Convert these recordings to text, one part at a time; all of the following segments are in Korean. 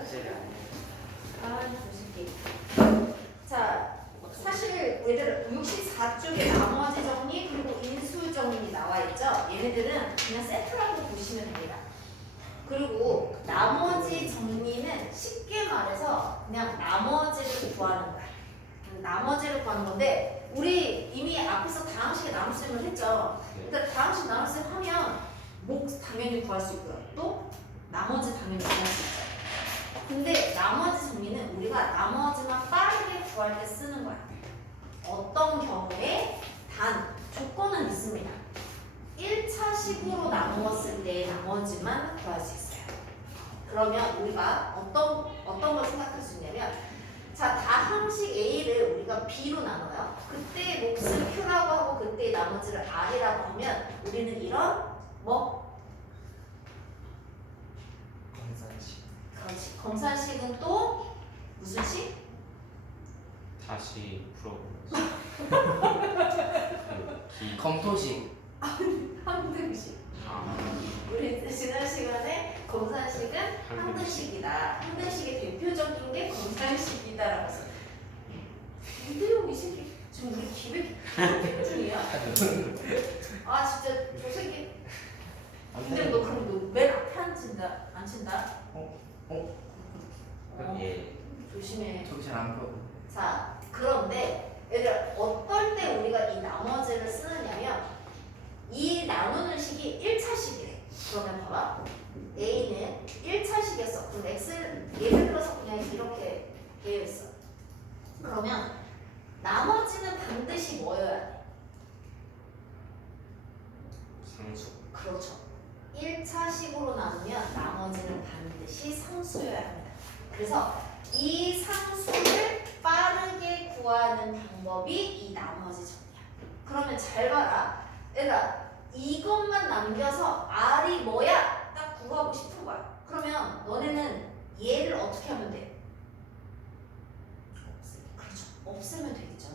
사실이 아니에요. 아, 조식기. 자, 사실 얘들 64쪽에 나머지 정리 그리고 인수 정리 나와 있죠. 얘네들은 그냥 세트라고 보시면 됩니다. 그리고 나머지 정리는 쉽게 말해서 그냥 나머지를 구하는 거야. 나머지를 구하는 건데 우리 이미 앞에서 다항식의 나눗셈을 했죠. 그러니까 다항식 나눗셈 하면 목 당연히 구할 수 있고요. 또 나머지 당연히 구할 수 있죠. 근데 나머지 정리는 우리가 나머지만 빠르게 구할 때 쓰는 거야. 어떤 경우에 단 조건은 있습니다. 1차식으로 나누었을 때 나머지만 구할 수 있어요. 그러면 우리가 어떤 걸 생각할 수 있냐면 자, 다항식 A를 우리가 B로 나눠요. 그때 몫을 Q라고 하고 그때 나머지를 R이라고 하면 우리는 이런 검산식. 그렇지. 검산식은 또 무슨 식? 다시 풀어보면서. 검토식. 항등식. 우리 지난 시간에 검산식은 항등식이다. 항등식의 대표적인 게 검산식이다라고 했어. 이대용 이 새끼 지금 우리 기획 중이야? 아 진짜 저 새끼. 근데 너 그럼 너 맨 앞에 안 친다? 안 친다? 예. 조심해. 저기 잘안 펴. 자, 그런데 얘들아 어떨 때 우리가 이 나머지를 쓰느냐면 이 나누는 식이 1차식이래. 그러면 봐봐. A는 1차식이었어. 그럼 X 예를 들어서 그냥 이렇게 되어 있어. 그러면 나머지는 반드시 뭐여야 돼? 상수. 그렇죠. 1차식으로 나누면 나머지는 반드시 상수여야 합니다. 그래서 이 상수를 빠르게 구하는 방법이 이 나머지 정리야. 그러면 잘 봐라. 얘들아 이것만 남겨서 R이 뭐야? 딱 구하고 싶은 거야. 그러면 너네는 얘를 어떻게 하면 돼? 그렇죠. 없애면 되겠죠.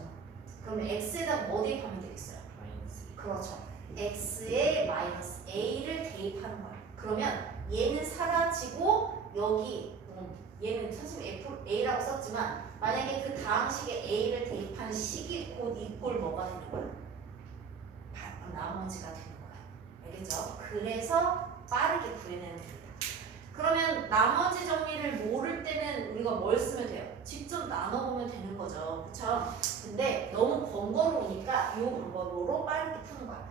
그러면 X에다 뭐 대입하면 되겠어요? 마이너스. 그렇죠. X에 마이너스 A를 대입하는 거야. 그러면 얘는 사라지고 여기 얘는 선생님 A라고 썼지만 만약에 그 다항식에 A를 대입한 식이 곧 이꼴 뭐가 되는 거야? 나머지가 되는 거야. 알겠죠? 그래서 빠르게 구해내는 겁니다. 그러면 나머지 정리를 모를 때는 우리가 뭘 쓰면 돼요? 직접 나눠보면 되는 거죠. 그쵸? 근데 너무 번거로우니까 이 방법으로 빠르게 푸는 거야.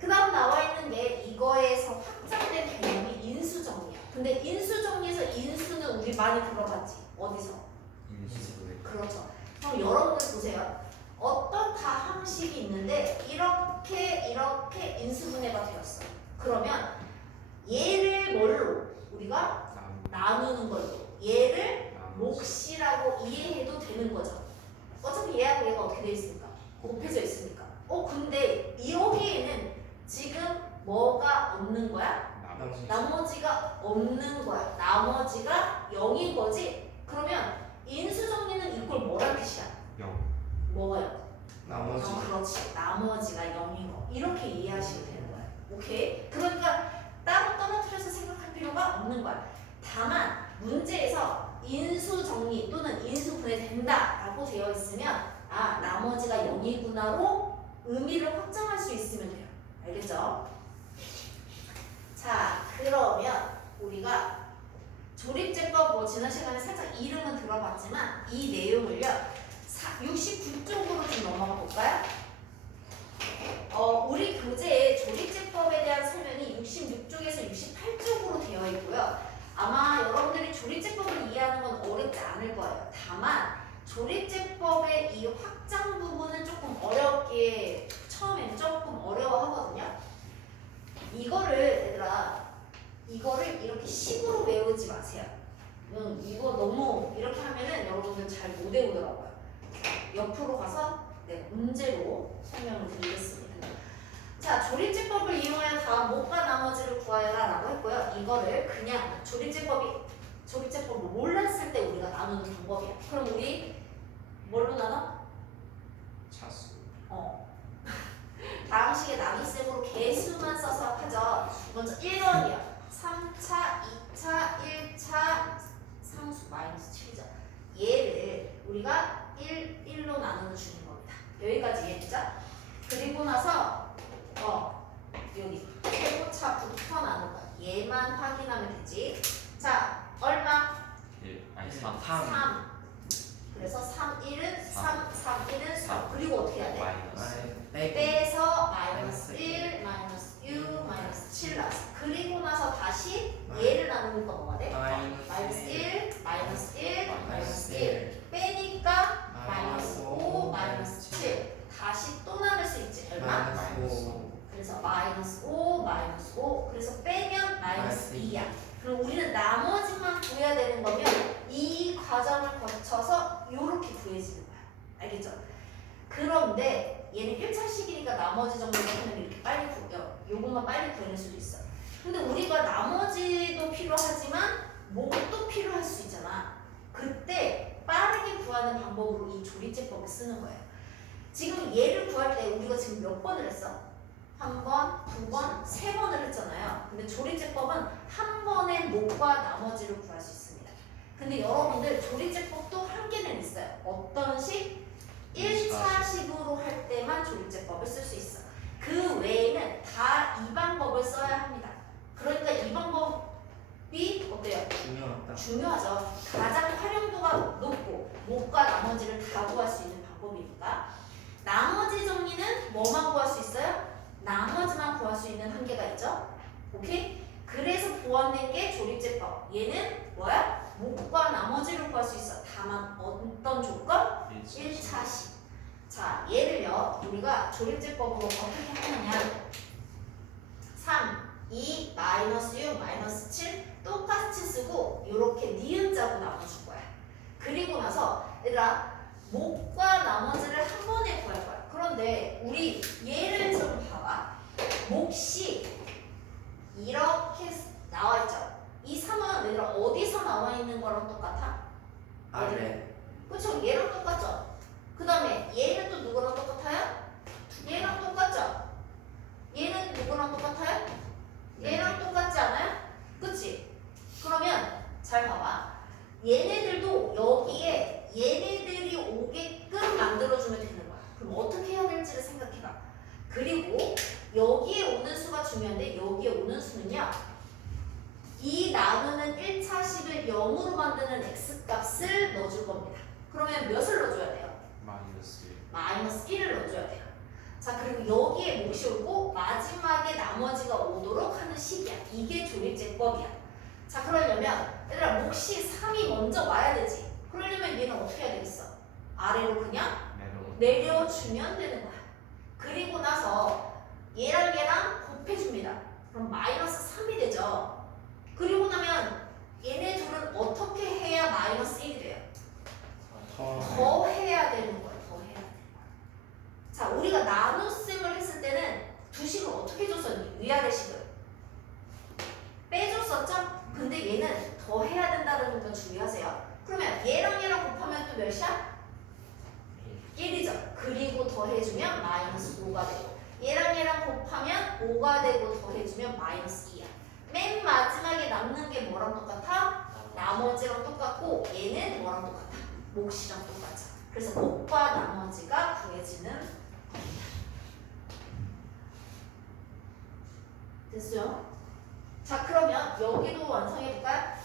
그 다음 나와 있는 게 이거에서 확장된 개념이 인수정리야. 근데 인수정리에서 인수는 우리 많이 들어봤지? 어디서? 인수. 그렇죠. 그럼 여러분들 보세요. 어떤 다항식이 있는데 이렇게 인수분해가 되었어. 그러면 얘를 뭘로? 우리가 나누는 걸로. 얘를 몫이라고 이해해도 되는 거죠. 어차피 얘하고 얘가 어떻게 돼 있습니까? 곱해져 있으니까. 근데 여기에는 지금 뭐가 없는 거야? 나머지가 없는 거야. 나머지가 0인 거지? 그러면 인수정리는 이걸 뭐란 뜻이야? 0. 뭐가요? 나머지. 그렇지. 나머지가 0인 거. 이렇게 이해하시면 되는 거야. 오케이? 그러니까 따로 떨어뜨려서 생각할 필요가 없는 거야. 다만 문제에서 인수정리 또는 인수분해된다 라고 되어 있으면 나머지가 0이구나로 의미를 확장할 수 있으면 돼요. 알겠죠? 자, 그러면 우리가 조립제법 지난 시간에 살짝 이름은 들어봤지만 이 내용을요 69쪽으로 좀 넘어가 볼까요? 우리 교재에 조립제법에 대한 설명이 66쪽에서 68쪽으로 되어 있고요. 아마 여러분들이 조립제법을 이해하는 건 어렵지 않을 거예요. 다만 조립제법의 이 확장 부분은 조금 어렵게 처음엔 조금 어려워하거든요. 이거를 이렇게 식으로 외우지 마세요. 이거 너무 이렇게 하면은 여러분들 잘 못 외우더라고요. 옆으로 가서 문제로 설명을 드리겠습니다. 자, 조립제법을 이용하여 다음 몫과 나머지를 구하여라 라고 했고요. 이거를 그냥 조립제법을 몰랐을 때 우리가 나누는 방법이야. 그럼 우리 뭘로 나눠? 차수. 다항식의 나눗셈으로 개수만 써서 하죠. 먼저 1번이요. 3차, 2차, 1차, 되지. 자, 얼마? 1 아니 3 3. 그래서 3, 1은 3, 3, 1은 3. 그리고 어떻게 해야 돼? 마이너스 빼서 마이너스 1, 마이너스 6, 마이너스 7 나왔어. 그리고 나서 다시 얘를 나누니까 뭐가 돼? 마이너스 1, 마이너스 1, 마이너스 1. 빼니까 마이너스 5, 마이너스 7. 다시 또 나눌 수 있지. 얼마? 그래서 마이너스 5, 마이너스 5. 그래서 빼면 마이너스 2야. 그럼 우리는 나머지만 구해야 되는 거면 이 과정을 거쳐서 이렇게 구해지는 거야. 알겠죠? 그런데 얘는 1차식이니까 나머지 정도는 이렇게 빨리 구해요. 요것만 빨리 구해낼 수도 있어. 근데 우리가 나머지도 필요하지만 뭐또 필요할 수 있잖아. 그때 빠르게 구하는 방법으로 이 조리제법을 쓰는 거예요. 지금 얘를 구할 때 우리가 지금 몇 번을 했어? 한 번, 두 번, 세 번을 했잖아요. 근데 조리제법은 한 번에 목과 나머지를 구할 수 있습니다. 근데 여러분들 조리제법도 한계는 있어요. 어떤 식? 1차식으로 할 때만 조리제법을 쓸 수 있어. 그 외에는 다 이 방법을 써야 합니다. 그러니까 이 방법이 어때요? 중요하죠. 가장 활용도가 높고 목과 나머지를 다 구할 수 있는 방법이니까. 나머지 정리는 뭐만 구할 수 있어요? 나머지만 구할 수 있는 한계가 있죠. 오케이? 그래서 보완된 게 조립제법. 얘는 뭐야? 목과 나머지를 구할 수 있어. 다만 어떤 조건? 1차식. 자, 얘를요. 우리가 조립제법으로 어떻게 하느냐. 3, 2, 마이너스 6, 마이너스 7 똑같이 쓰고 이렇게 니은자로 나눠줄 거야. 그리고 나서 얘들아 목과 나머지를 한 번에 구할 거야. 그런데 우리 얘를 좀 봐봐. 몫이 이렇게 나와 있죠. 이 3은 얘들아 어디서 나와 있는 거랑 똑같아? 아래. 그쵸? 얘랑 똑같죠? 그 다음에 얘는 또 누구랑 똑같아요? 얘랑 똑같죠? 얘는 누구랑 똑같아요? 얘랑 똑같지 않아요? 그치? 그러면 잘 봐봐. 얘네들도 여기에 얘네들이 오게끔 만들어주면 되는 거야. 그럼 어떻게 해야 될지를 생각해봐. 그리고 여기에 오는 수가 중요한데 여기에 오는 수는요. 이 나누는 1차식을 0으로 만드는 x값을 넣어줄 겁니다. 그러면 몇을 넣어줘야 돼요? 마이너스 1을 넣어줘야 돼요. 자, 그리고 여기에 몫이 오고 마지막에 나머지가 오도록 하는 식이야. 이게 조립제법이야. 자, 그러려면 얘들아 몫이 3이 먼저 와야 되지. 그러려면 얘는 어떻게 해야 되겠어? 아래로 그냥 내려주면 되는 거야. 그리고 나서 얘랑 얘랑 곱해줍니다. 그럼 마이너스 3이 되죠. 그리고 나면 얘네 둘은 어떻게 해야 마이너스 1이 돼요? 더 해야 되는 거예요. 더 해야 되는 거예요. 자, 우리가 나눗셈을 했을 때는 두 식을 어떻게 줬었니? 위아래 식을 빼줬었죠? 근데 얘는 더 해야 된다는 거 주의하세요. 그러면 얘랑 얘랑 곱하면 또 몇이야? 1이죠. 그리고 더해주면 마이너스 5가 되고 얘랑 얘랑 곱하면 5가 되고 더해주면 마이너스 2야. 맨 마지막에 남는 게 뭐랑 똑같아? 나머지랑 똑같고 얘는 뭐랑 똑같아? 몫이랑 똑같아. 그래서 목과 나머지가 구해지는 겁니다. 됐어요? 자, 그러면 여기도 완성해볼까요?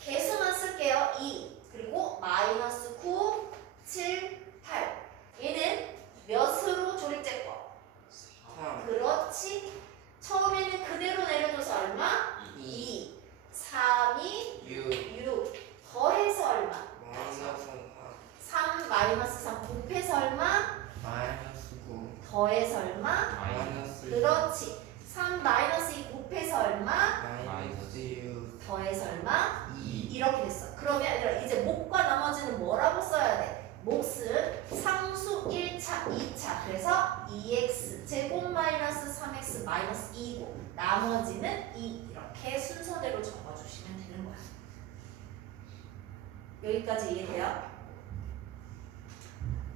개수만 쓸게요. 2 그리고 마이너스 9, 7, 8 얘는 몇으로 조립제법? 3. 그렇지. 처음에는 그대로 내려줘서 얼마? 2 3이 6 더해서 얼마? 마이너스 3 마이너스 3 곱해서 얼마? 마이너스 9. 더해서 얼마? 마이너스 그렇지. 3 마이너스 2 곱해서 얼마? 마이너스 6. 더해서 얼마? 2. 이렇게 됐어. 그러면 얘들아 이제 목과 나머지는 뭐라고 써야 돼? 몫은 상수 1차, 2차. 그래서 2x 제곱 마이너스 3x 마이너스 2고 나머지는 2 이렇게 순서대로 적어주시면 되는 거야. 여기까지 이해돼요?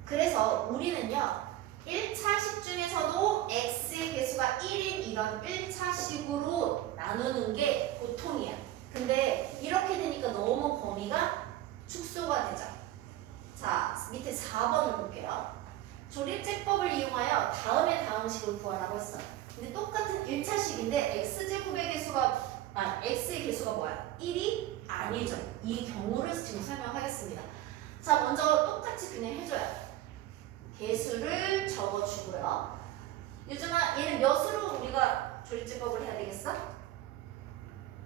그래서 우리는요 1차식 중에서도 x의 개수가 1인 이런 1차식으로 나누는 게 보통이야. 근데 이렇게 되니까 너무 범위가 축소가 되죠. 자, 밑에 4번을 볼게요. 조립제법을 이용하여 다음의 다음 식을 구하라고 했어. 근데 똑같은 1차식인데 x제곱의 개수가 x의 개수가 뭐야? 1이 아니죠. 이 경우를 지금 설명하겠습니다. 자, 먼저 똑같이 그냥 해줘요. 개수를 적어주고요. 유준아, 얘는 몇으로 우리가 조립제법을 해야 되겠어?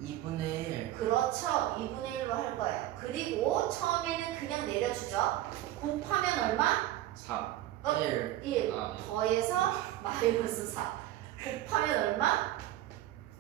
2분의 1. 그렇죠. 2분의 1로 할 거예요. 그리고 처음에는 그냥 내려주죠. 곱하면 얼마? 4. 1. 1. 아, 더해서 마이너스 4. 곱하면 얼마?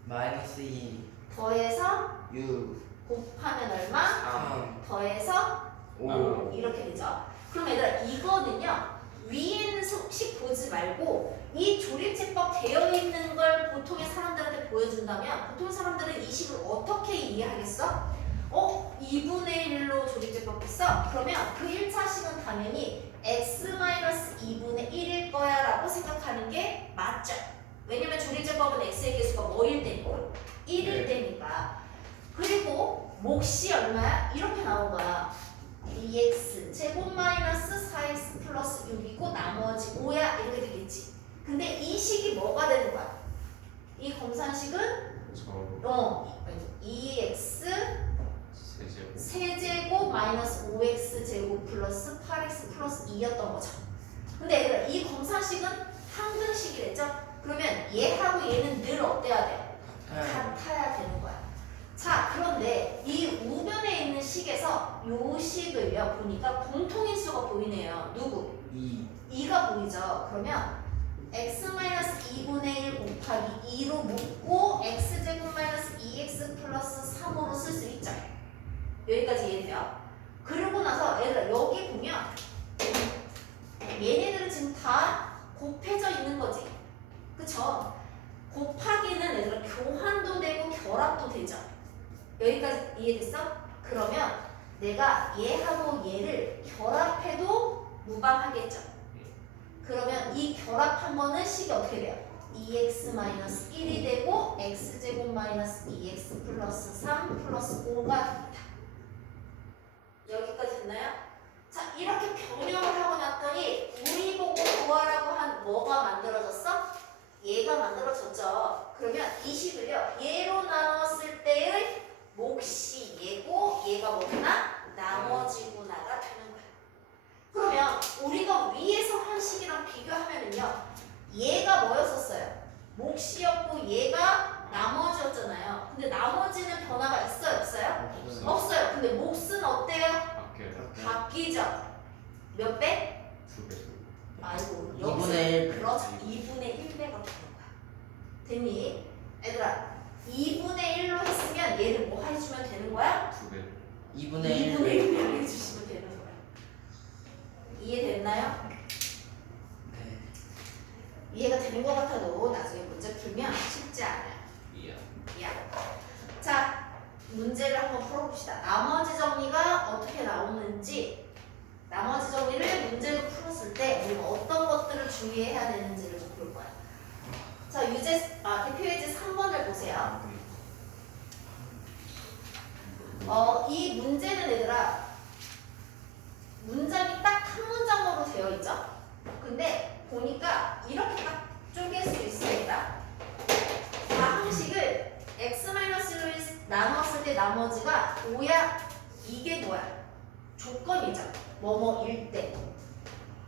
마이너스 2. 더해서 6. 곱하면 얼마? 3. 더해서 5. 이렇게 되죠. 그럼 얘들아 이거는요. 위에 있는 식 보지 말고 이 조립제법 되어 있는 걸 보통의 사람들한테 보여준다면 보통 사람들은 이 식을 어떻게 이해하겠어? 2분의 1로 조립제법 했어? 그러면 그 1차 식은 당연히 x-2분의 1일 거야 라고 생각하는 게 맞죠. 왜냐면 조립제법은 x의 개수가 뭐일 때니까 1일 때니까. 그리고 몫이 얼마야? 이렇게 나온 거야. 2x 제곱 마이너스 4x 플러스 6이고 나머지 5야 이렇게 되겠지. 근데 이 식이 뭐가 되는 거야? 이 검산식은 저 2x 세제곱. 세제곱 마이너스 5x 제곱 플러스 8x 플러스 2였던 거죠. 근데 얘들아 이 검산식은 항등식이랬죠? 그러면 얘하고 얘는 늘 어때야 돼요? 같아야 되는 거야. 자, 그런데 이 우변에 있는 식에서 요 식을요 보니까 공통인수가 보이네요. 누구? 2. 2가 보이죠? 그러면 x-2분의 1 곱하기 2로 묶고 x제곱 마이너스 2x 플러스 3으로 쓸 수 있죠? 여기까지 이해돼요? 그러고 나서 얘들아 여기 보면 얘네들은 지금 다 곱해져 있는 거지. 그쵸? 곱하기는 얘들아 교환도 되고 결합도 되죠. 여기까지 이해됐어? 그러면 내가 얘하고 얘를 결합해도 무방하겠죠. 그러면 이 결합한 거는 식이 어떻게 돼요? 2x-1이 되고 x제곱 마이너스 2x 플러스 3 플러스 5가 됩니다. 여기까지 됐나요? 자, 이렇게 변형을 하고 났더니 우리 보고 구하라고 한 뭐가 만들어졌어? 얘가 만들어졌죠. 그러면 이 식을요 얘로 나눴을 때의 몫이 얘고 얘가 뭐구나? 나머지구나가 되는 거야. 그러면 우리가 위에서 한 식이랑 비교하면은요 얘가 뭐였었어요? 몫이었고 얘가 나머지였잖아요. 근데 나머지는 변화가 있어요? 없어요? 없어요. 없어요. 근데 몫은 어때요? 바뀌어요. 바뀌죠. 몇 배? 2배. 아이고 2분의 1. 그렇죠. 2분의 1배가 되는 거야. 됐니? 얘들아 2분의 1로 했으면 얘를 뭐 해주면 되는 거야? 2배. 2분의 1. 2분의 1을 해주시면 되는 거야. 이해됐나요? 네. 이해가 되는 것 같아도 나중에 문제 풀면 쉽지 않아요. 이야. 야. 자, 문제를 한번 풀어봅시다. 나머지 정리가 어떻게 나오는지, 나머지 정리를 문제로 풀었을 때 우리가 어떤 것들을 주의해야 되는지를 좀 볼 거야. 자, 대표예제 3번을 보세요. 이 문제는 얘들아 문장이 딱 한 문장으로 되어 있죠? 근데 보니까 이렇게 딱 쪼갤 수 있습니다. 다항식을 x-1로 나눴을 때 나머지가 5야. 이게 뭐야? 조건이죠. 뭐뭐일 때.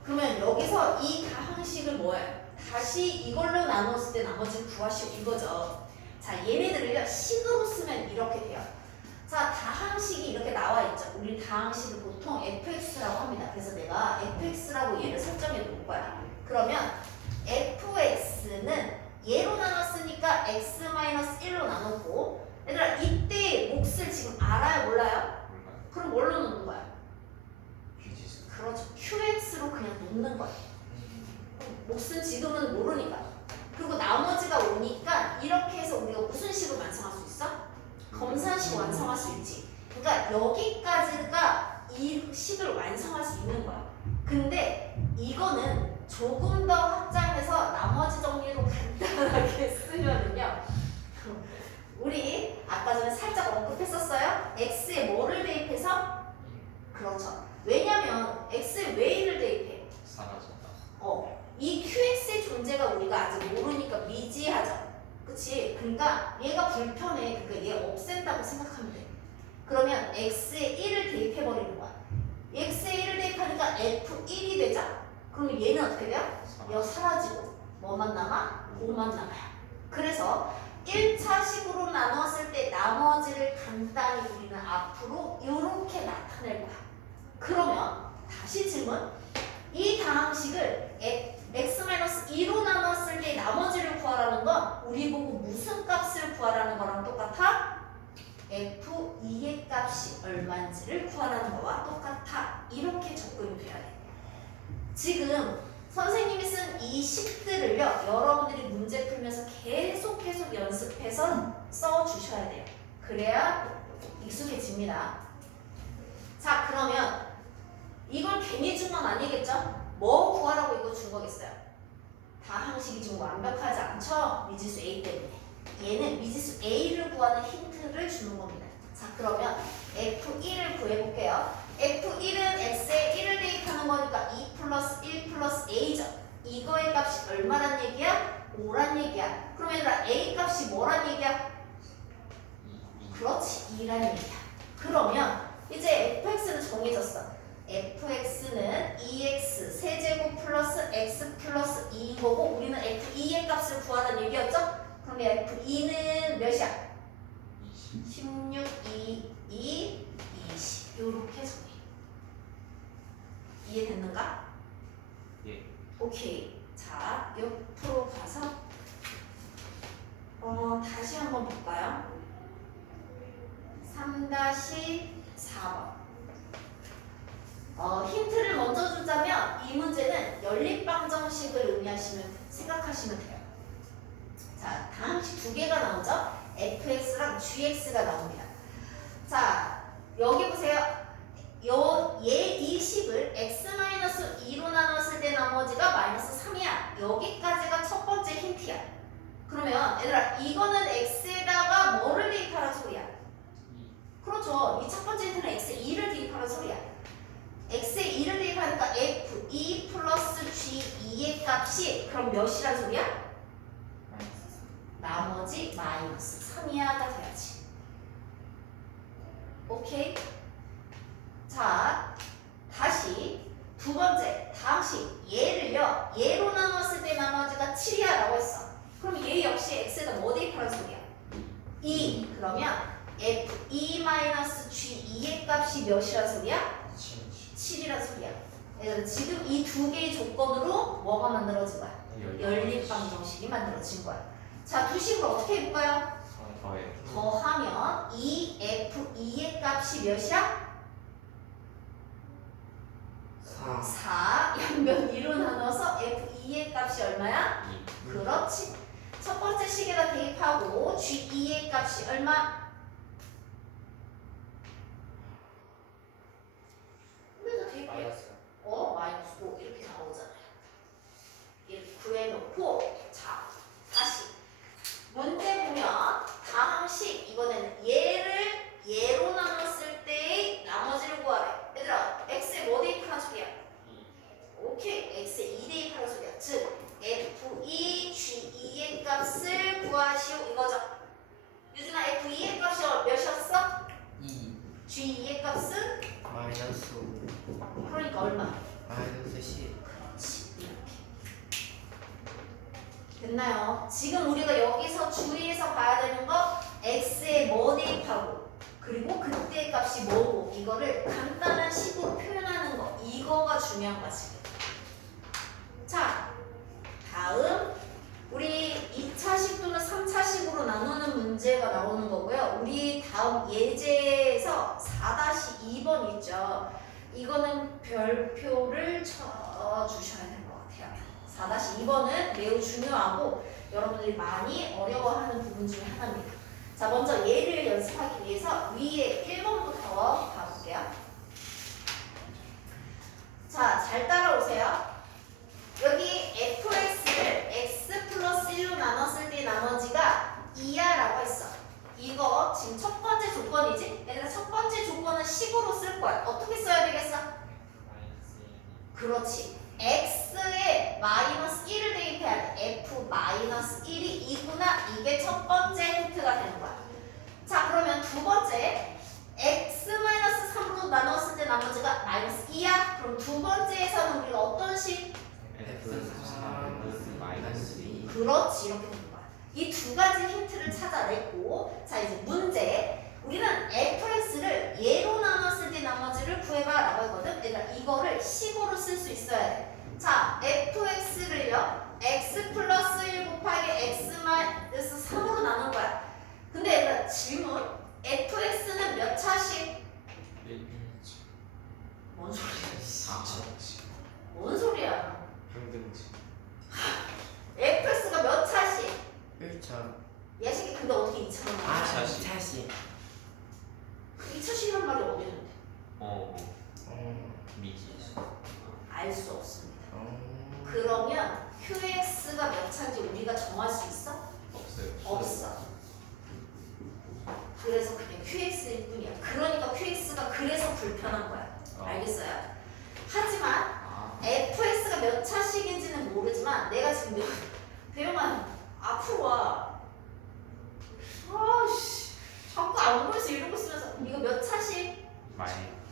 그러면 여기서 이 다항식을 뭐예요? 다시 이걸로 나눴을 때 나머지를 구하시오 이거죠. 자, 얘네들을요 식으로 쓰면 이렇게 돼요. 자, 다항식이 이렇게 나와 있죠. 우리 다항식을 보통 fx라고 합니다. 그래서 내가 fx라고 얘를 설정해 놓을 거야. 그러면 fx는 얘로 나눴으니까 x-1로 나눴고, 얘들아 이때 몫을 지금 알아요 몰라요? 몰라요. 그럼 뭘로 놓는 거야? 귀지수. 그렇죠. qx로 그냥 놓는 거야. 몫은 지금은 모르니까. 그리고 나머지가 오니까 이렇게 해서 우리가 무슨 식을 완성할 수 있어? 검산식 완성할 수 있지. 그러니까 여기까지가 이 식을 완성할 수 있는 거야. 근데 이거는 조금 더 확장해서 나머지 정리로 간단하게 쓰면은요. 우리 아까 전에 살짝 언급했었어요. x에 뭐를 대입해서? 그렇죠. 왜냐면 x에 왜 1을 대입해? 사라졌다. 이 qx의 존재가 우리가 아직 모르니까 미지하죠. 그러니까 얘가 불편해. 그러니까 얘 없앤다고 생각하면 돼. 그러면 x에 1을 대입해버리는 거야. x에 1을 대입하니까 f1이 되자. 그럼 얘는 어떻게 돼요? 여 사라지고 뭐만 남아? 5만 남아요. 그래서 1차식으로 나누었을 때 나머지를 간단히 우리는 앞으로 이렇게 나타낼 거야. 그러면 다시 질문. 이 다항식을 x-2로 나눴을 때 나머지를 구하라는 건 우리 보고 무슨 값을 구하라는 거랑 똑같아? f2의 값이 얼마인지를 구하라는 거와 똑같아. 이렇게 접근이 돼야 돼. 지금 선생님이 쓴 이 식들을요, 여러분들이 문제 풀면서 계속 연습해서 써주셔야 돼요. 그래야 익숙해집니다. 자, 그러면 이걸 괜히 준 건 아니겠죠? 뭐 구하라고 이거 준 거겠어요? 다항식이 좀 완벽하지 않죠? 미지수 A 때문에. 얘는 미지수 A를 구하는 힌트를 주는 겁니다. 자, 그러면 F1을 구해볼게요. F1은 X에 1을 대입하는 거니까 2 플러스 1 플러스 A죠. 이거의 값이 얼마란 얘기야? 5란 얘기야. 그럼 얘들아 A 값이 뭐란 얘기야? 그렇지, 2란 얘기야. 그러면 이제 fx는 정해졌어. fx는 2x 세제곱 플러스 x 플러스 2인 거고 우리는 f2의 값을 구하는 얘기였죠? 그럼 f2는 몇이야? 16, 2, 20 요렇게 정해. 이해됐는가? 예. 오케이. 자, 옆으로 가서 다시 한번 볼까요? 3-4번. 힌트를 먼저 주자면 이 문제는 연립방정식을 생각하시면 돼요. 자, 다항식 두 개가 나오죠? fx랑 gx가 나옵니다. 자, 여기 보세요. 이 식을 x-2로 나눴을 때 나머지가 마이너스 3이야. 여기까지가 첫 번째 힌트야. 그러면 얘들아 이거는 x에다가 뭐를 대입하라는 소리야? 그렇죠. 이 첫 번째 힌트는 x에 2를 대입하라는 소리야. x에 2를 대입하니까 f2 플러스 g2의 값이 그럼 몇이란 소리야? 나머지 마이너스 3이야가 돼야지. 오케이? 자, 다시 두 번째 다항식 얘를요. 얘로 나눴을 때 나머지가 7이야 라고 했어. 그럼 얘 역시 x에다 뭐 대입하라는 소리야? 2. 그러면 f2-g2의 값이 몇이란 소리야? 7이란 소리야. 얘들아 지금 이 두 개의 조건으로 뭐가 만들어진 거야? 연립방정식이 만들어진 거야. 자, 두 식을 어떻게 해볼까요? 더하면 2f2의 값이 몇이야? 4 양변 2로 나눠서 f2의 값이 얼마야? 그렇지. 첫 번째 식에다 대입하고 g2의 값이 얼마? 그래서 대입해. 마이너스 5 이렇게 나오잖아요. 이렇게 구해놓고 자, 다시 문제 보면 다항식 이번에는 얘로 나눴을 때의 나머지를 구하래. 얘들아 x에 뭐 대입하는 소리야? 오케이, x에 2 대입하는 소리야. 즉 f2, g2의 값을 구하시오 이거죠. 유준아 f2의 값이 몇이었어? 2 g2의 값은? 마이너스 5 그러니까 얼마? 마이너스 10 그렇지, 이렇게 됐나요? 지금 우리가 여기서 주의해서 봐야 되는 거 x에 뭐 대입하고 그리고 그때 값이 뭐고 이거를 간단한 식으로 표현하는 거 이거가 중요한 거야 지금. 자, 다음 우리 2차식 또는 3차식으로 나누는 문제가 나오는 거고요. 우리 다음 예제에서 4-2번 있죠. 이거는 별표를 쳐주셔야 될 것 같아요. 4-2번은 매우 중요하고 여러분들이 많이 어려워하는 부분 중에 하나입니다. 자, 먼저 얘를 연습하기 위해서 위에 1번부터 가볼게요. 자, 잘 따라오세요. 여기 fx를 x 플러스 1로 나눴을 때 나머지가 2야 라고 했어. 이거 지금 첫 번째 조건이지? 얘들아 첫 번째 조건은 식으로 쓸 거야. 어떻게 써야 되겠어? 그렇지. x에 마이너스 1을 대입해야 돼. f 마이너스 1이 2구나. 이게 이게 첫 번째 힌트가 되는 거야. 자, 그러면 두 번째 x-3으로 나눴을 때 나머지가 -2야. 그럼 두 번째에서는 우리가 어떤 식? F3은 마이너스 2. 그렇지, 이렇게 되는 거야. 이 두 가지 힌트를 찾아냈고, 자 이제 문제. 우리는 fx를 예로 나눴을 때 나머지를 구해봐라고 했거든. 그러니까 이거를 식으로 쓸 수 있어야 돼. 자, fx를요 x 플러스 1 곱하기 x 마이너스 3으로 나눈 거야. 근데 얘들아 질문, fx는 몇 차식? 1, 뭔 소리야? 4차씩. 뭔 소리야? 평등치. fx가 몇 차식? 1차. 야식이 근데 어떻게 2차로 나와? 아, 차식. 2차씩. 2차식이란 말이 어디 있는데? 미지. 알 수 없습니다. 어. 그러면 qx가 몇 차인지 우리가 정할 수 있어? 없어요. 없어. 그래서 그냥 qx일 뿐이야. 그러니까 qx가 그래서 불편한 거야. 알겠어요? 하지만 아, fx가 몇 차식인지는 모르지만 내가 지금 배영아 앞으로 와. 아씨 자꾸 안 보여서 이러고 있으면서 이거 몇 차식? 마이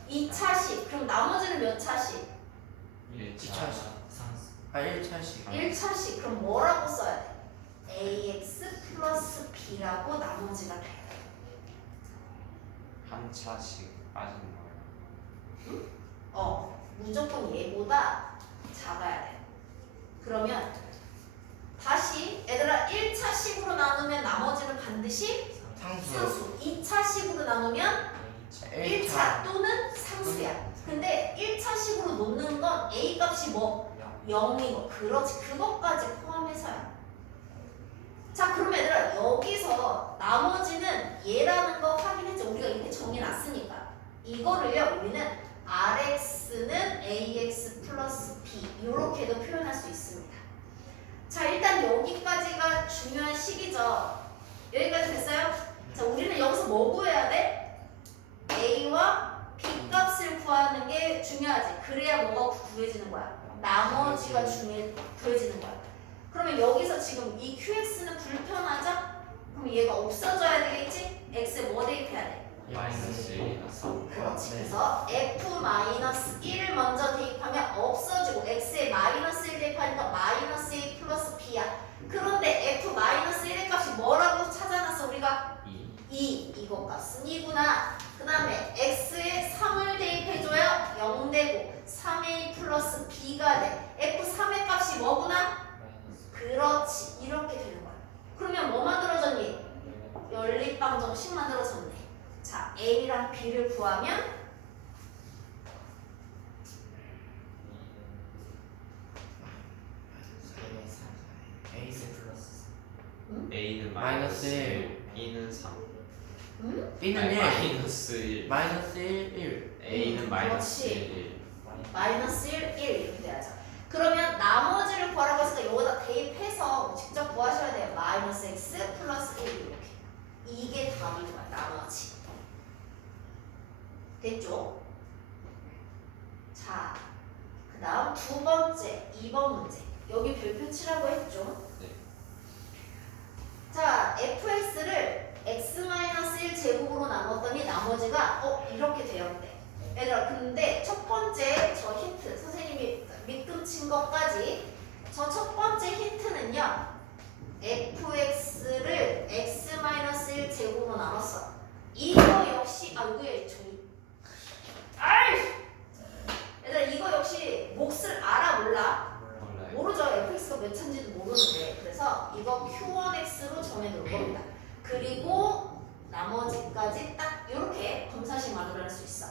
2차식. 그럼 나머지는 몇 차식? 1차씩. 아, 1차씩. 1차식. 그럼 뭐라고 써야 돼? ax 플러스 b라고 나머지가 돼. 한 차씩 빠진 거예요. 무조건 얘보다 작아야 돼. 그러면 다시 얘들아 1차식으로 나누면 나머지는 반드시 상수. 상수. 2차식으로 나누면 1차 또는 상수야. 근데 1차식으로 놓는 건 a 값이 뭐? 0이고. 그렇지. 그것까지 포함해서야. 자, 그럼 얘들아 여기서 나머지는 얘라는 거 확인했죠. 우리가 이렇게 정해놨으니까. 이거를요 우리는 rx는 ax 플러스 b 이렇게도 표현할 수 있습니다. 자, 일단 여기까지가 중요한 식이죠. 여기까지 됐어요? 자, 우리는 여기서 뭐 구해야 돼? a와 b 값을 구하는 게 중요하지. 그래야 뭐가 구해지는 거야? 나머지가 구해지는 거야. 그러면 여기서 지금 이 qx는 불편하죠? 그럼 얘가 없어져야 되겠지? x에 뭐 대입해야 돼? 마이너스 1이라서. 그렇지. 네. 그래서 f-1을 먼저 대입하면 없어지고 x에 -1 대입하니까 -a 플러스 b야. 그런데 f-1의 값이 뭐라고 찾아놨어 우리가? 2. 이거 값은 2구나. 그 다음에 x에 3을 대입해줘야 0 되고 3a 플러스 b가 돼. f3의 값이 뭐구나? 그렇지. 이렇게 되는 거야. 그러면 뭐 만들어졌니? 연립방 정식 만들어졌네. 자, a랑 b를 구하면 A는 마이너스 마이너스 1, B는 3. B는 아니, 1. 마이너스 1. 마이너스 1. A는 마이너스 그렇지. 1. -1, 1 이렇게 돼야죠. 그러면 나머지를 구하라고 했으니까 여기다 대입해서 직접 구하셔야 돼요. -x 플러스 1 이렇게. 이게 답인 거야. 나머지. 됐죠? 자, 그 다음 두 번째, 2번 문제. 여기 별표 치라고 했죠? 네. 자, fx를 x-1 제곱으로 나눴더니 나머지가 이렇게 되었대. 얘들아, 근데 첫 번째 저 힌트, 선생님이 밑금 친 것까지 저 첫 번째 힌트는요. fx를 x-1 제곱으로 나눴어. 이거 역시 이거에 저기 얘들아 이거 역시 몫을 알아 몰라? 몰라요. 모르죠. fx가 몇 차인지도 모르는데. 그래서 이거 q1x로 정해놓을 겁니다. 그리고 나머지까지 딱 이렇게 검사식 만들어낼 수 있어.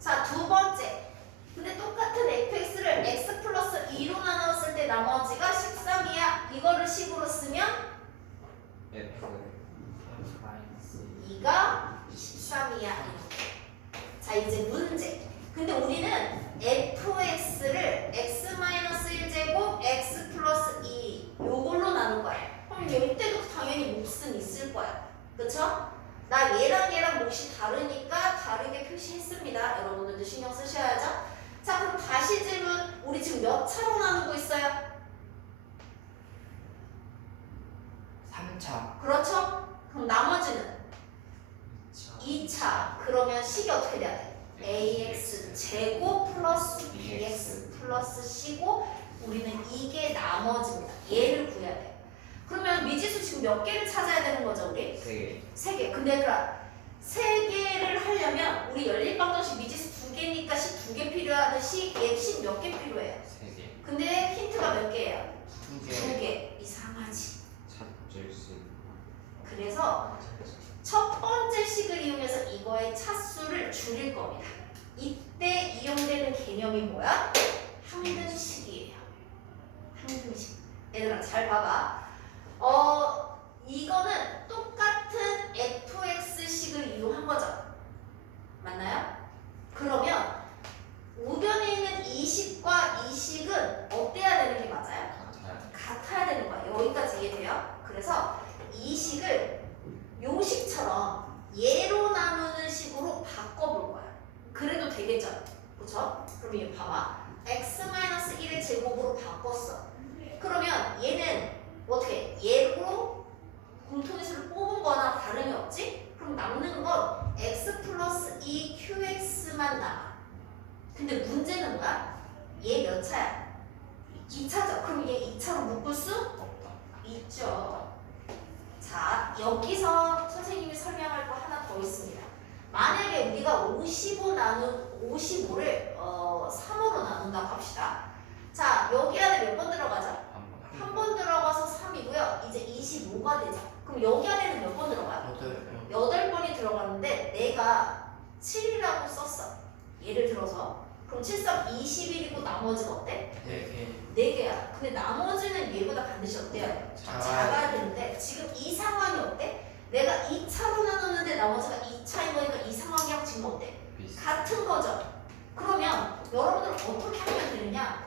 자, 두 번째. 근데 똑같은 fx를 x 플러스 2로 나눴을 때 나머지가 13이야. 이거를 식으로 쓰면 F 2가 13이야. 자, 이제 문제. 근데 우리는 fx를 x-1제곱 x 플러스 2 요걸로 나눈 거야. 그럼 이때도 당연히 몫은 있을 거야. 그쵸? 나 얘랑 몫이 다르니까 다르게 표시했습니다. 여러분들도 신경 쓰셔야죠. 자, 그럼 다시 질문. 우리 지금 몇 차로 나누고 있어요? 3 3차. 그렇죠? 그럼 나머지는 2차. 그러면 식이 어떻게 돼야 돼? ax 제곱 플러스 bx 플러스 c고 우리는 이게 나머지입니다. 얘를 구해야 돼. 그러면 미지수 지금 몇 개를 찾아야 되는 거죠, 우리? 3개. 3개. 근데 얘들아, 3개를 하려면 우리 연립방정식 미지수 2개니까 식 2개 필요하듯이 얘식 몇 개 필요해요? 3개. 근데 힌트가 몇 개예요? 2개. 2개. 이상하지. 찾을 수 있는. 그래서 첫 번째 식을 이용해서 이거의 차수를 줄일 겁니다. 이때 이용되는 개념이 뭐야? 항등식이에요. 항등식. 얘들아 잘 봐봐. 이거는 똑같은 fx식을 이용한 거죠. 맞나요? 그러면 우변에 있는 이 식과 이 식은 어때야 되는 게 맞아요? 같아요. 같아야 되는 거야. 여기까지 이해돼요? 그래서 이 식을 요 식처럼 예로 나누는 식으로 바꿔볼 거야. 그래도 되겠죠? 그쵸? 그럼 이거 봐봐. x-1의 제곱으로 바꿨어. 그러면 얘는 어떻게? 예로 공통인수를 뽑은 거나 다름이 없지? 그럼 남는 건 x 플러스 2qx만 남아. 근데 문제는 뭐야? 얘 몇 차야? 2차죠. 그럼 얘 2차로 묶을 수? 없다. 있죠. 자, 여기서 선생님이 설명할 거 하나 더 있습니다. 만약에 우리가 55를 3으로 나눈다고 합시다. 자, 여기 안에 몇 번 들어가죠? 한 번 들어가서 3이고요. 이제 25가 되죠. 그럼 여기 안에는 몇 번 들어가요? 8번이 들어가는데 내가 7이라고 썼어. 예를 들어서. 그럼 7, 3, 21이고 나머지가 어때? 4개. 4개야. 근데 나머지는 얘보다 반드시 어때야 돼? 작아야 되는데 지금 이 상황이 어때? 내가 2차로 나눴는데 나머지가 2차인 거니까 이 상황이랑 지금 어때? 비슷. 같은 거죠. 그러면 여러분들 어떻게 하면 되느냐?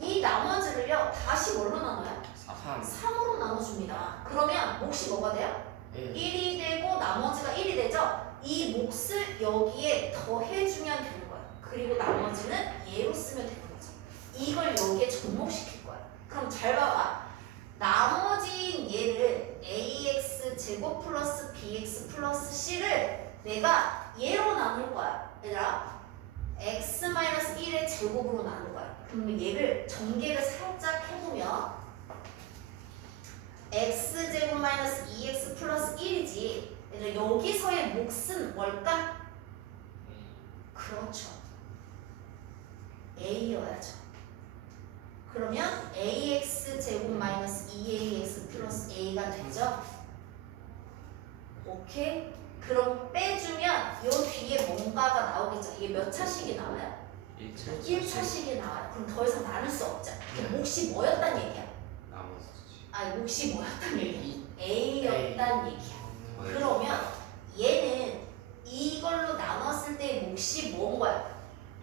이 나머지를요 다시 뭘로 나눠요? 3. 3으로 나눠줍니다. 그러면 몫이 뭐가 돼요? 1. 1이 되고 나머지가 1이 되죠? 이 몫을 여기에 더해주면 되는 거야. 그리고 나머지는 얘로 쓰면 되는 거죠. 이걸 여기에 접목시킬 거야. 그럼 잘 봐봐. 나머지인 얘를 ax 제곱 플러스 bx 플러스 c를 내가 얘로 나눌 거야. 얘들아 x-1의 제곱으로 나눌 거야. 그러면 얘를 전개를 살짝 해보면 x제곱 마이너스 2x 플러스 1이지. 얘들아 여기서의 몫은 뭘까? 그렇죠. a여야죠. 그러면 ax 제곱 마이너스 2ax 플러스 a가 되죠? 오케이? 그럼 빼주면 요 뒤에 뭔가가 나오겠죠? 이게 몇 차식이 나와요? 1차. 1차식이 나와요. 그럼 더 이상 나눌 수 없죠. 그럼 몫이 뭐였단 얘기야? 나머지. 아니 몫이 뭐였단 얘기야? 이- a였단 얘기야. 그러면 얘는 이걸로 나눴을 때 몫이 뭔 거야?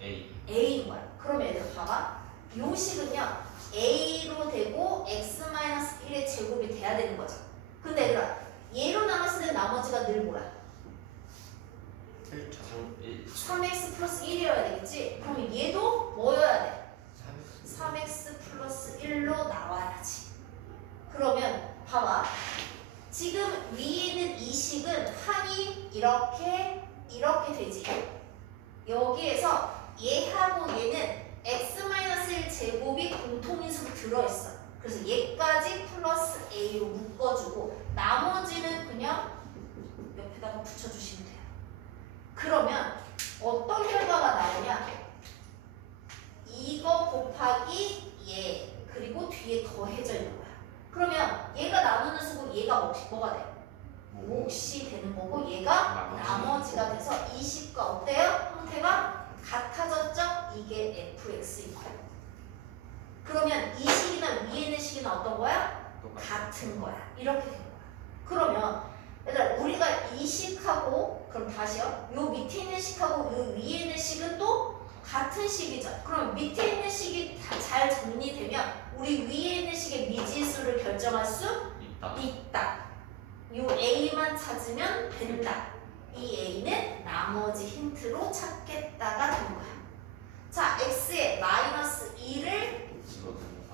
A. a인 거야. 그러면 얘들 봐봐. 요 식은요 a로 되고 x-1의 제곱이 돼야 되는 거죠. 근데 얘들아 얘로 나눴을 때 나머지가 늘 뭐야? 1차. 3x 플러스 1이어야 되겠지? 그러면 얘도 뭐여야 돼? 3. 3x 플러스 1로 나와야지. 그러면 봐봐. 지금 위에 있는 이 식은 항이 이렇게 되지. 여기에서 얘하고 얘는 x-1 제곱이 공통인수로 들어있어. 그래서 얘까지 플러스 a로 묶어주고 나머지는 그냥 옆에다가 붙여주시면 돼요. 그러면 어떤 결과가 나오냐? 이거 곱하기 얘 그리고 뒤에 더해져 있는 거야. 그러면 얘가 나누는 수고 얘가 뭐가 돼? 몫이 되는 거고 얘가 나머지가 돼서 이 식과 어때요? 형태가 같아졌죠? 이게 fx인 거야. 그러면 이 식이나 위에 있는 식이나 어떤 거야? 같은 거야. 이렇게 된 거야. 그러면 얘들아 우리가 이 식하고 그럼 다시요. 요 밑에 있는 식하고 요 위에 있는 식은 또 같은 식이죠. 그럼 밑에 있는 식이 다 잘 정리되면 우리 위에 있는 식의 미지수를 결정할 수 있다. 있다. 요 a만 찾으면 된다. 이 a는 나머지 힌트로 찾겠다가 된 거야. 자, x에 마이너스 2를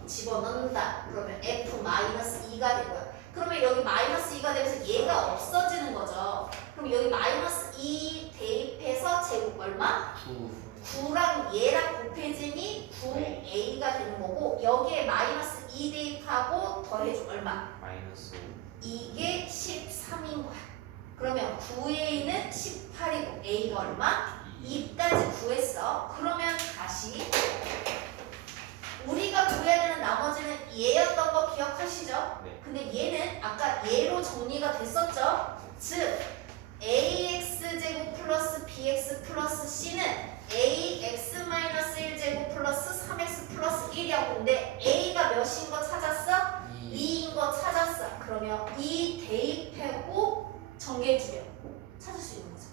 집어넣는다. 그러면 f 마이너스 2가 되고요. 그 그러면 여기 마이너스 2가 되면서 얘가 없어지는 거죠. 그럼 여기 마이너스 2 대입해서 제곱 얼마? 9 9랑 얘랑 곱해지니 9a가 되는 거고 여기에 마이너스 2 대입하고 더해줘 얼마? 마이너스 5. 이게 13인 거야. 그러면 9a는 18이고 a가 얼마? 2까지 구했어. 그러면 다시 우리가 구해야 되는 나머지는 얘였던 거 기억하시죠? 네. 근데 얘는 아까 얘로 정리가 됐었죠? 즉 ax제곱 플러스 bx 플러스 c는 ax-1제곱 플러스 3x 플러스 1이라고. 근데 a가 몇인 거 찾았어? 2인 거 찾았어. 그러면 2 대입하고 전개해주면 찾을 수 있는 거죠.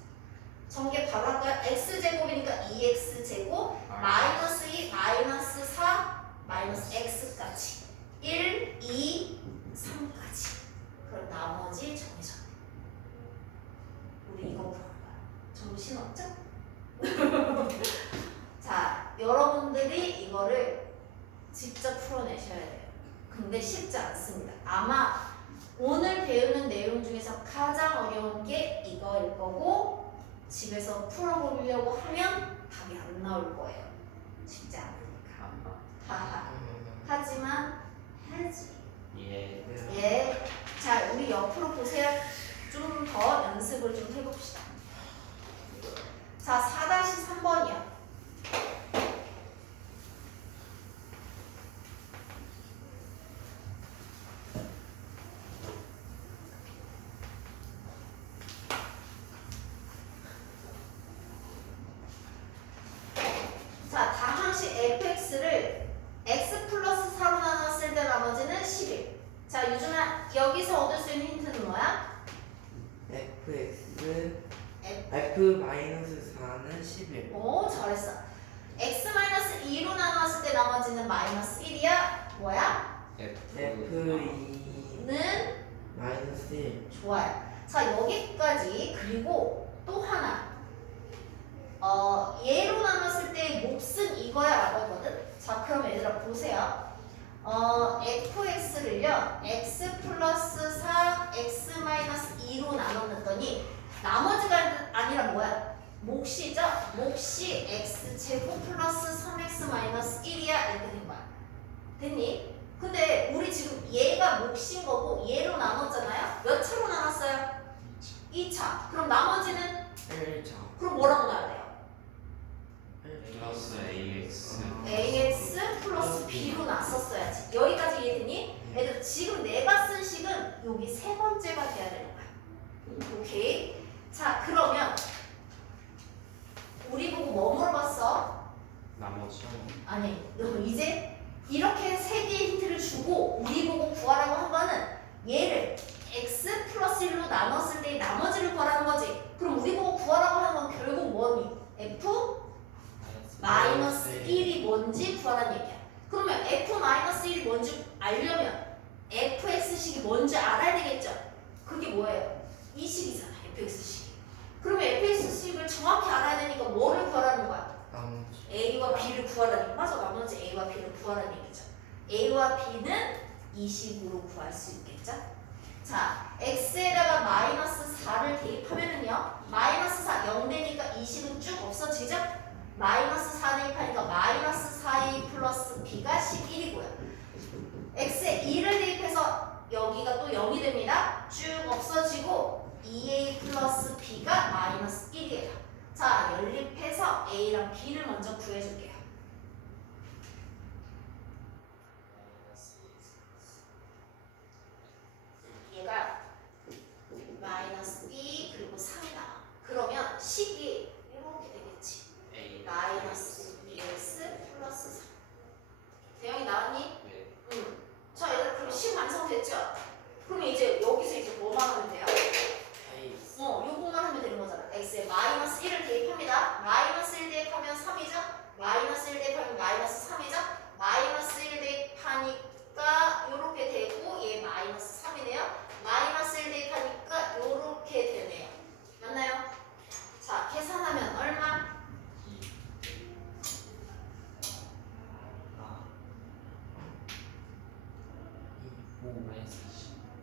전개 바로 할까요? x제곱이니까 2x제곱 마이너스 2 마이너스 4 마이너스 x까지 1, 2, 3까지. 그럼 나머지 정해져. 우리 이거 풀어볼 거야. 정신 없죠? 자, 여러분들이 이거를 직접 풀어내셔야 돼요. 근데 쉽지 않습니다. 아마 오늘 배우는 내용 중에서 가장 어려운 게 이거일 거고 집에서 풀어보려고 하면 답이 안 나올 거예요. 쉽지 않으니까. 하하. 하지만 해야지. 예. 예. 자, 우리 옆으로 보세요. 좀 더 연습을 좀 해봅시다. 자, 4-3번이요. 자, 다항식 fx를 x 플러스 4로 나눴을 때 나머지는 11. 자, 유준아, 여기서 얻을 수 있는 힌트는 뭐야? F-4는 11 오, 잘했어. x-2로 나눴을 때 나머지는 마이너스 1이야. 뭐야? F2 는 마이너스 1 좋아요. 자, 여기까지. 그리고 또 하나. 얘로 나눴을 때 몫은 이거야 라고 했거든. 자, 그럼 얘들아 보세요. fx를요 x 플러스 4 x 마이너스 2로 나눴더니 나머지가 아니라 뭐야? 몫이죠? 몫이 x제곱 플러스 3x 마이너스 1이야 이렇게 된 거야. 됐니? 근데 우리 지금 얘가 몫인 거고 얘로 나눴잖아요. 몇 차로 나눴어요? 2차. 그럼 나머지는? 1차 그럼 뭐라고 나와야 돼요? 플러스 AX. ax 플러스 b로 나눴어야지. 여기까지 이해되니? 얘들 지금 내가 쓴 식은 여기 세 번째가 돼야 되는 거야. 오케이. 자, 그러면 우리 보고 뭐 물어봤어? 나머지. 아니, 너 이제 이렇게 세 개의 힌트를 주고 우리 보고 구하라고 한 거는 얘를 x 플러스 1로 나눴을 때 나머지를 구하라는 거지. 그럼 우리 보고 구하라고 한 건 결국 뭐니? f 마이너스 1이 뭔지 구하라는 얘기야. 그러면 f 마이너스 1이 뭔지 알려면 fx식이 뭔지 알아야 되겠죠? 그게 뭐예요? 이 식이잖아, fx식. 그러면 fx식을 정확히 알아야 되니까 뭐를 구하라는 거야? 나머지 a와 b를 구하라는 거. 맞아, 나머지 a와 b를 구하라는 얘기죠. a와 b는 이 식으로 구할 수 있겠죠? 자, x에다가 마이너스 4를 대입하면은요 마이너스 4, 0 되니까 이 식은 쭉 없어지죠? 마이너스 4 대입하니까 마이너스 4a 플러스 b가 11이고요. x에 2를 대입해서 여기가 또 0이 됩니다. 쭉 없어지고 2a 플러스 b가 마이너스 1이에요. 자, 연립해서 a랑 b를 먼저 구해줄게요. 얘가 마이너스 2 그리고 3이다. 그러면 식이